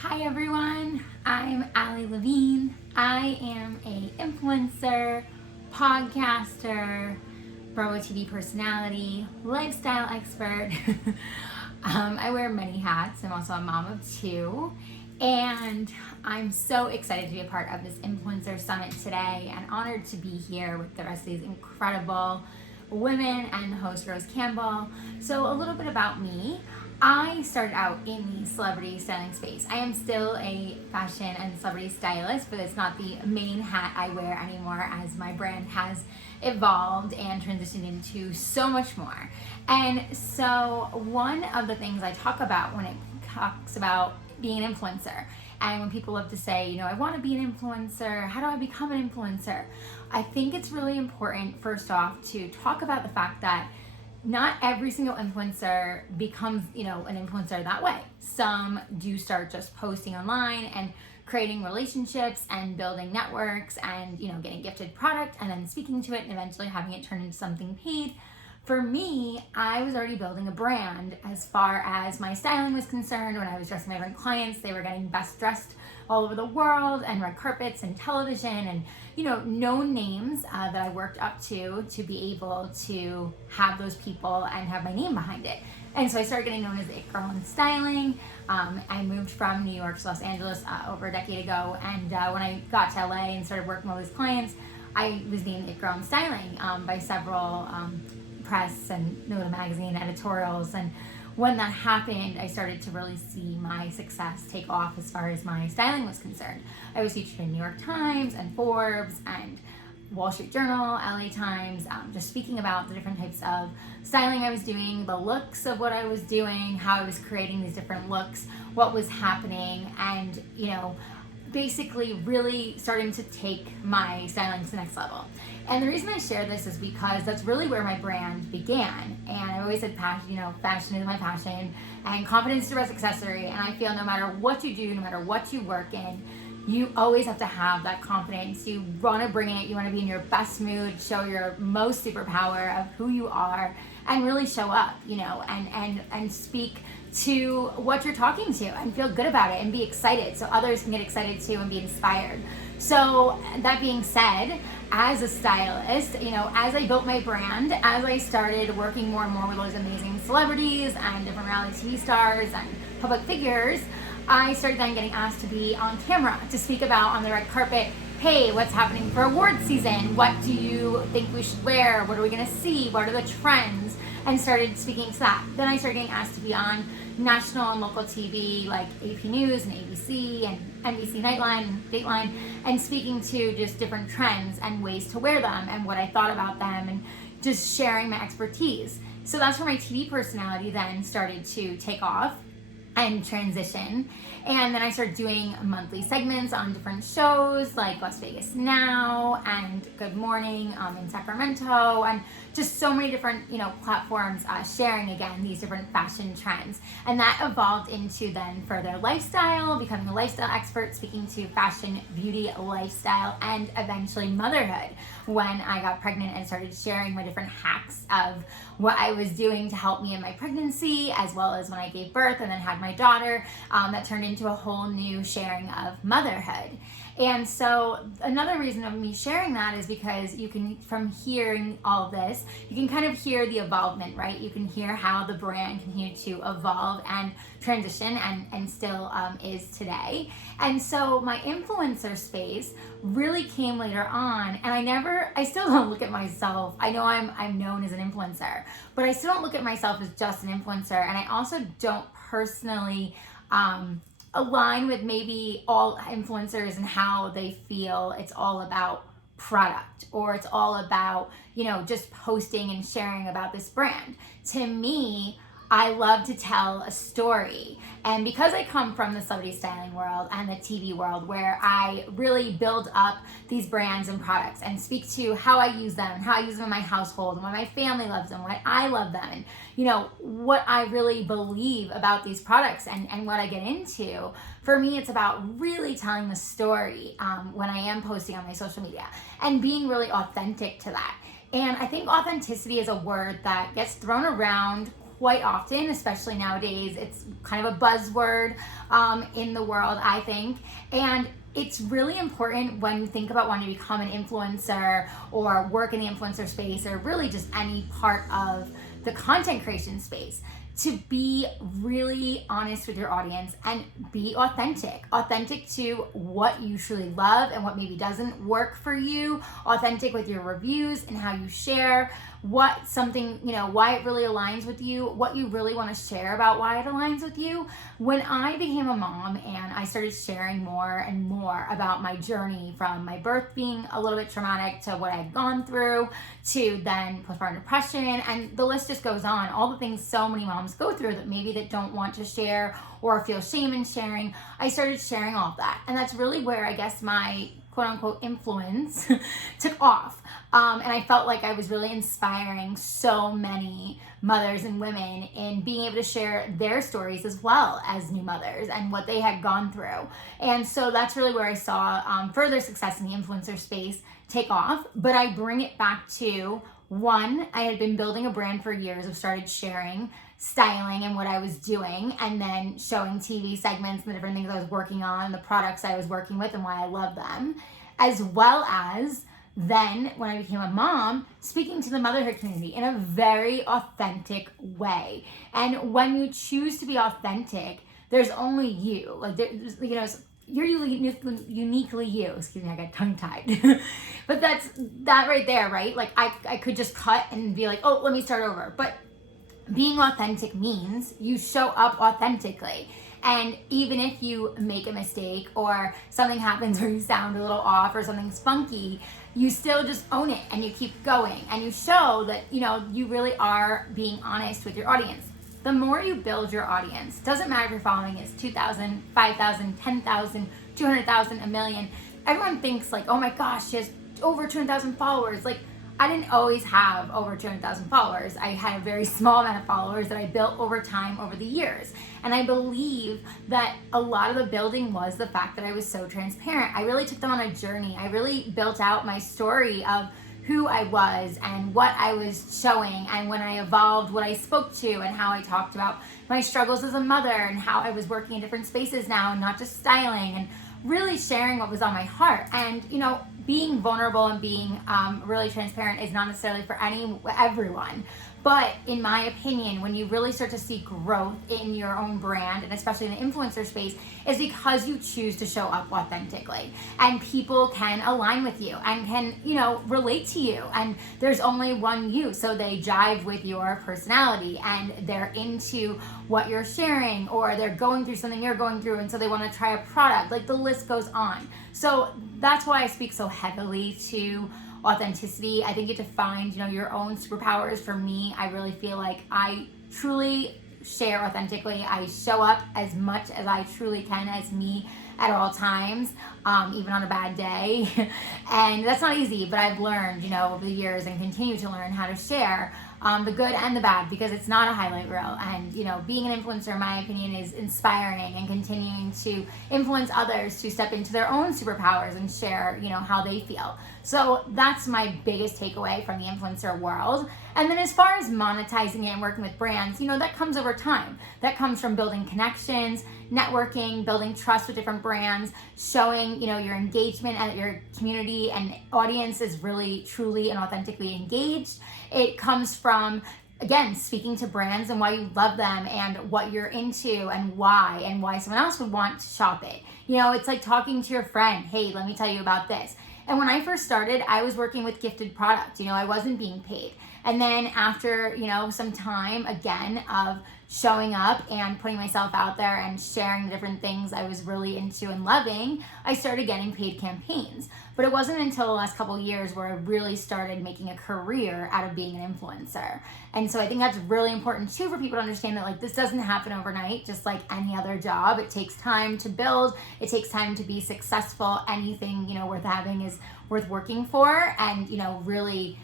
Hi everyone, I'm Allie Levine. I am a influencer, podcaster, Bravo TV personality, lifestyle expert. I wear many hats. I'm also a mom of two. And I'm so excited to be a part of this Influencer Summit today and honored to be here with the rest of these incredible women and the host Rose Campbell. So a little bit about me. I started out in the celebrity styling space. I am still a fashion and celebrity stylist, but it's not the main hat I wear anymore as my brand has evolved and transitioned into so much more. And so one of the things I talk about when it talks about being an influencer, and when people love to say, I want to be an influencer, how do I become an influencer? I think it's really important, first off, to talk about the fact that not every single influencer becomes, an influencer that way. Some do start just posting online and creating relationships and building networks and, getting gifted product and then speaking to it and eventually having it turn into something paid. For me, I was already building a brand as far as my styling was concerned. When I was dressing my different clients, they were getting best dressed all over the world and red carpets and television and, known names that I worked up to be able to have those people and have my name behind it. And so I started getting known as the It Girl in styling. I moved from New York to Los Angeles over a decade ago. And when I got to LA and started working with these clients, I was named It Girl in styling by several press and Noda magazine editorials. And when that happened, I started to really see my success take off as far as my styling was concerned. I was featured in New York Times and Forbes and Wall Street Journal, LA Times, just speaking about the different types of styling I was doing, the looks of what I was doing, how I was creating these different looks, what was happening, and, basically really starting to take my styling to the next level. And the reason I share this is because that's really where my brand began. And I always said passion, fashion is my passion, and confidence is the best accessory. And I feel no matter what you do, no matter what you work in, you always have to have that confidence. You want to bring it, you want to be in your best mood, show your most superpower of who you are, and really show up, and speak to what you're talking to and feel good about it and be excited so others can get excited too and be inspired. So that being said, as a stylist, as I built my brand, as I started working more and more with those amazing celebrities and different reality TV stars and public figures, I started then getting asked to be on camera to speak about on the red carpet, hey, what's happening for award season? What do you think we should wear? What are we gonna see? What are the trends? And started speaking to that. Then I started getting asked to be on national and local TV like AP News and ABC and NBC Nightline and Dateline, and speaking to just different trends and ways to wear them and what I thought about them and just sharing my expertise. So that's where my TV personality then started to take off and transition. And then I started doing monthly segments on different shows like Las Vegas Now and Good Morning in Sacramento, and just so many different platforms sharing again these different fashion trends. And that evolved into then further lifestyle, becoming a lifestyle expert, speaking to fashion, beauty, lifestyle, and eventually motherhood when I got pregnant and started sharing my different hacks of what I was doing to help me in my pregnancy, as well as when I gave birth and then had my daughter. That turned into a whole new sharing of motherhood. And so another reason of me sharing that is because you can, from hearing all of this, you can kind of hear the evolvement, right? You can hear how the brand continued to evolve and transition and still is today. And so my influencer space really came later on, and I still don't look at myself. I know I'm known as an influencer, but I still don't look at myself as just an influencer. And I also don't personally align with maybe all influencers and how they feel it's all about product or it's all about, just posting and sharing about this brand. To me, I love to tell a story. And because I come from the celebrity styling world and the TV world where I really build up these brands and products and speak to how I use them and how I use them in my household and why my family loves them, why I love them, and what I really believe about these products and what I get into, for me it's about really telling the story when I am posting on my social media and being really authentic to that. And I think authenticity is a word that gets thrown around quite often, especially nowadays. It's kind of a buzzword in the world, I think. And it's really important when you think about wanting to become an influencer or work in the influencer space, or really just any part of the content creation space, to be really honest with your audience and be authentic to what you truly love and what maybe doesn't work for you, authentic with your reviews and how you share what something, why it really aligns with you, what you really want to share about why it aligns with you. When I became a mom and I started sharing more and more about my journey from my birth being a little bit traumatic to what I'd gone through to then postpartum depression, and the list just goes on, all the things so many moms go through that maybe that don't want to share or feel shame in sharing, I started sharing all of that. And that's really where I guess my quote unquote influence took off. And I felt like I was really inspiring so many mothers and women in being able to share their stories as well as new mothers and what they had gone through. And so that's really where I saw further success in the influencer space take off. But I bring it back to, one, I had been building a brand for years. I've started sharing styling and what I was doing, and then showing TV segments and the different things I was working on, the products I was working with and why I love them, as well as then when I became a mom, speaking to the motherhood community in a very authentic way. And when you choose to be authentic, there's only you. Like, you're uniquely you. Excuse me, I got tongue-tied. But that's that right there, right? Like, I could just cut and be like, oh, let me start over. But being authentic means you show up authentically. And even if you make a mistake or something happens where you sound a little off or something's funky, you still just own it and you keep going and you show that, you really are being honest with your audience. The more you build your audience, doesn't matter if your following is 2,000, 5,000, 10,000, 200,000, a million. Everyone thinks like, oh my gosh, she has over 200,000 followers. Like, I didn't always have over 200,000 followers. I had a very small amount of followers that I built over time, over the years. And I believe that a lot of the building was the fact that I was so transparent. I really took them on a journey. I really built out my story of who I was and what I was showing, and when I evolved, what I spoke to and how I talked about my struggles as a mother and how I was working in different spaces now and not just styling, and really sharing what was on my heart. And being vulnerable and being really transparent is not necessarily for everyone. But in my opinion, when you really start to see growth in your own brand, and especially in the influencer space, is because you choose to show up authentically. And people can align with you and can, relate to you. And there's only one you, so they jive with your personality and they're into what you're sharing, or they're going through something you're going through, and so they want to try a product. Like, the list goes on. So that's why I speak so heavily to authenticity. I think you have to find, your own superpowers. For me, I really feel like I truly share authentically. I show up as much as I truly can as me at all times, even on a bad day. And that's not easy, but I've learned, over the years, and continue to learn how to share the good and the bad, because it's not a highlight reel. And being an influencer, in my opinion, is inspiring and continuing to influence others to step into their own superpowers and share how they feel. So that's my biggest takeaway from the influencer world. And then as far as monetizing it and working with brands, that comes over time. That comes from building connections, networking, building trust with different brands, showing your engagement and your community and audience is really truly and authentically engaged. It comes from, again, speaking to brands and why you love them and what you're into and why someone else would want to shop it. It's like talking to your friend. Hey, let me tell you about this. And when I first started, I was working with gifted product. I wasn't being paid. And then after, some time, again, of showing up and putting myself out there and sharing the different things I was really into and loving, I started getting paid campaigns. But it wasn't until the last couple of years where I really started making a career out of being an influencer. And so I think that's really important too, for people to understand that, like, this doesn't happen overnight, just like any other job. It takes time to build. It takes time to be successful. Anything, worth having is worth working for. And, really,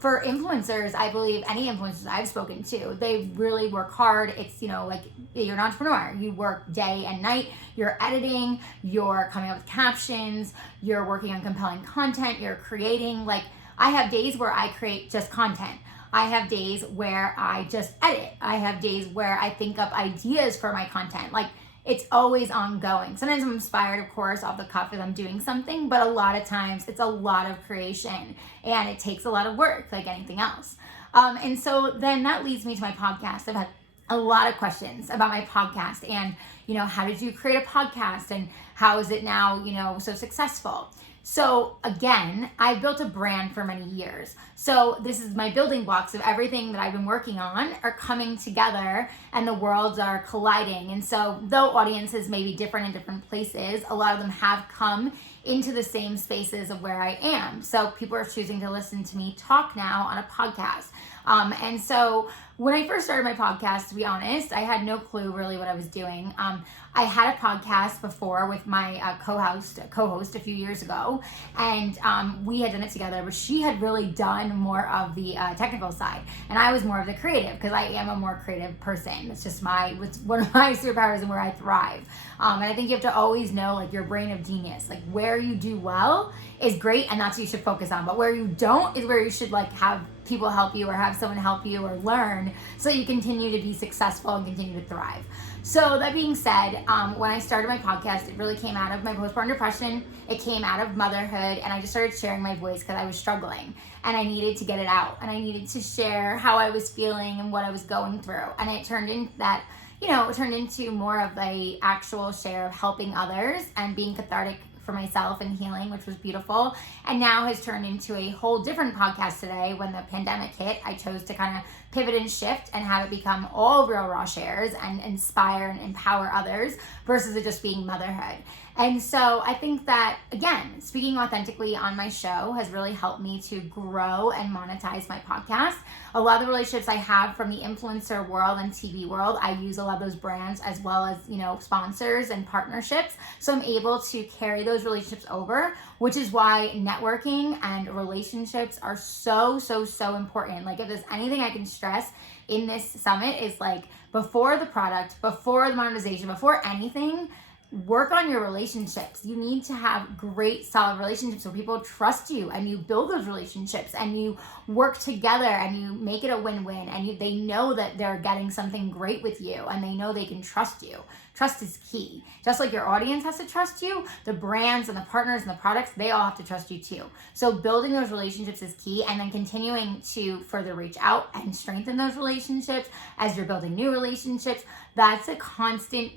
for influencers, I believe any influencers I've spoken to, they really work hard. It's, like, you're an entrepreneur. You work day and night. You're editing, you're coming up with captions, you're working on compelling content, you're creating. Like, I have days where I create just content. I have days where I just edit. I have days where I think up ideas for my content. Like, it's always ongoing. Sometimes I'm inspired, of course, off the cuff as I'm doing something, but a lot of times it's a lot of creation and it takes a lot of work, like anything else. And so then that leads me to my podcast. I've had a lot of questions about my podcast and, how did you create a podcast and how is it now, so successful? So again, I built a brand for many years. So this is my building blocks of everything that I've been working on are coming together and the worlds are colliding. And so though audiences may be different in different places, a lot of them have come into the same spaces of where I am. So people are choosing to listen to me talk now on a podcast. And so when I first started my podcast, to be honest, I had no clue really what I was doing. I had a podcast before with my co-host a few years ago, and we had done it together, but she had really done more of the technical side, and I was more of the creative because I am a more creative person. It's just it's one of my superpowers and where I thrive. And I think you have to always know, like, your brain of genius, like where you do well is great, and that's what you should focus on. But where you don't is where you should like have people help you or have someone help you or learn so you continue to be successful and continue to thrive. So that being said, when I started my podcast, it really came out of my postpartum depression. It came out of motherhood, and I just started sharing my voice because I was struggling and I needed to get it out and I needed to share how I was feeling and what I was going through. And it turned into that, it turned into more of a actual share of helping others and being cathartic for myself and healing, which was beautiful, and now has turned into a whole different podcast today. When the pandemic hit, I chose to kind of pivot and shift and have it become all real raw shares and inspire and empower others versus it just being motherhood. And so I think that, again, speaking authentically on my show has really helped me to grow and monetize my podcast. A lot of the relationships I have from the influencer world and TV world, I use a lot of those brands as well as, sponsors and partnerships. So I'm able to carry those relationships over, which is why networking and relationships are so, so, so important. Like, if there's anything I can stress in this summit is like, before the product, before the monetization, before anything, work on your relationships. You need to have great, solid relationships where people trust you and you build those relationships and you work together and you make it a win-win and they know that they're getting something great with you and they know they can trust you. Trust is key. Just like your audience has to trust you, the brands and the partners and the products, they all have to trust you too. So building those relationships is key, and then continuing to further reach out and strengthen those relationships as you're building new relationships. That's a constant,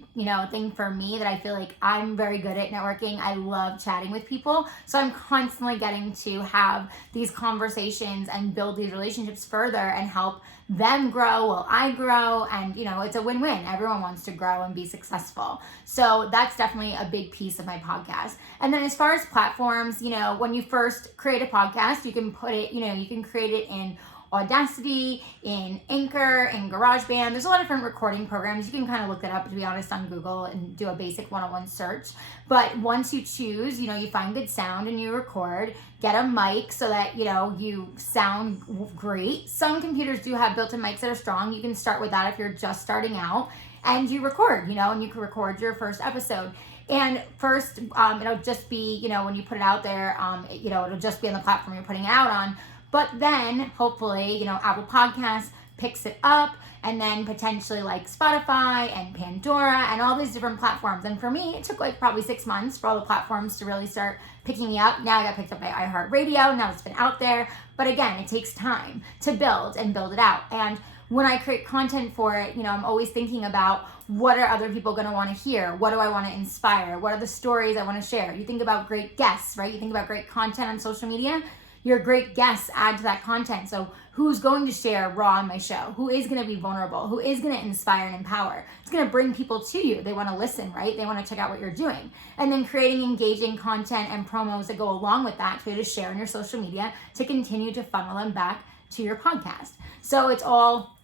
thing for me that I feel like I'm very good at networking. I love chatting with people. So I'm constantly getting to have these conversations and build these relationships further and help them grow while I grow. And, it's a win-win. Everyone wants to grow and be successful. So that's definitely a big piece of my podcast. And then as far as platforms, when you first create a podcast, you can put it, you can create it in Audacity, in Anchor, in GarageBand. There's a lot of different recording programs. You can kind of look that up, to be honest, on Google and do a basic 101 search. But once you choose, you find good sound and you record, get a mic so that, you sound great. Some computers do have built-in mics that are strong. You can start with that if you're just starting out, and you record, and you can record your first episode. And first, it'll just be, when you put it out there, it'll just be on the platform you're putting it out on. But then hopefully, Apple Podcasts picks it up, and then potentially like Spotify and Pandora and all these different platforms. And for me, it took like probably 6 months for all the platforms to really start picking me up. Now I got picked up by iHeartRadio. Now it's been out there. But again, it takes time to build it out. And when I create content for it, I'm always thinking about, what are other people going to want to hear? What do I want to inspire? What are the stories I want to share? You think about great guests, right? You think about great content on social media. Your great guests add to that content. So who's going to share raw on my show? Who is going to be vulnerable? Who is going to inspire and empower? It's going to bring people to you. They want to listen, right? They want to check out what you're doing. And then creating engaging content and promos that go along with that to be able to share on your social media to continue to funnel them back to your podcast. So it's all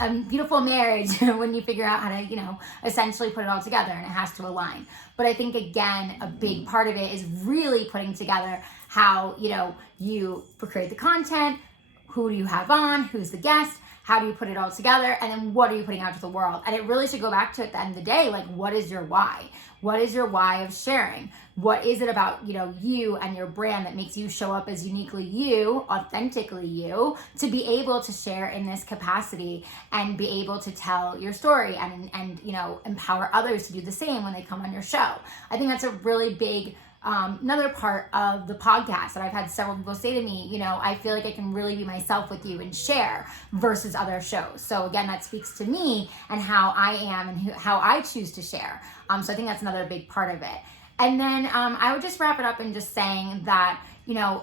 a beautiful marriage when you figure out how to, essentially put it all together, and it has to align. But I think, again, a big part of it is really putting together how, you create the content, who do you have on, who's the guest, how do you put it all together, and then what are you putting out to the world? And it really should go back to, at the end of the day, like, what is your why? What is your why of sharing? What is it about, you and your brand that makes you show up as uniquely you, authentically you, to be able to share in this capacity and be able to tell your story and empower others to do the same when they come on your show? I think that's a really big another part of the podcast that I've had several people say to me, I feel like I can really be myself with you and share versus other shows. So again, that speaks to me and how I am and how I choose to share. So I think that's another big part of it. And then I would just wrap it up in just saying that,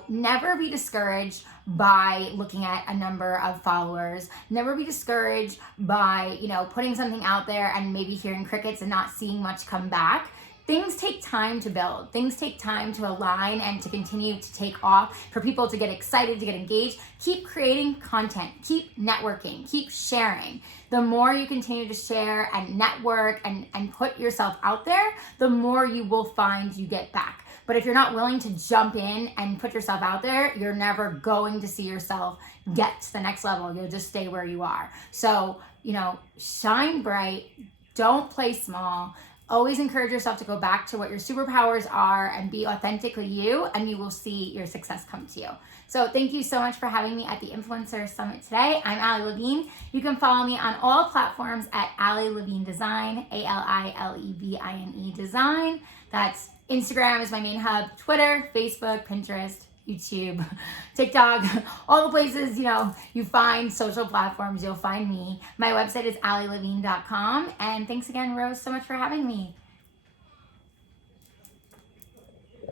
never be discouraged by looking at a number of followers. Never be discouraged by, putting something out there and maybe hearing crickets and not seeing much come back. Things take time to build. Things take time to align and to continue to take off, for people to get excited, to get engaged. Keep creating content. Keep networking. Keep sharing. The more you continue to share and network and put yourself out there, the more you will find you get back. But if you're not willing to jump in and put yourself out there, you're never going to see yourself get to the next level. You'll just stay where you are. So, shine bright. Don't play small. Always encourage yourself to go back to what your superpowers are and be authentically you, and you will see your success come to you. So thank you so much for having me at the Influencer Summit today. I'm Allie Levine. You can follow me on all platforms at Allie Levine Design, ALILEVINE Design. That's Instagram is my main hub, Twitter, Facebook, Pinterest, YouTube, TikTok, all the places, you find social platforms, you'll find me. My website is AllieLevine.com. And thanks again, Rose, so much for having me.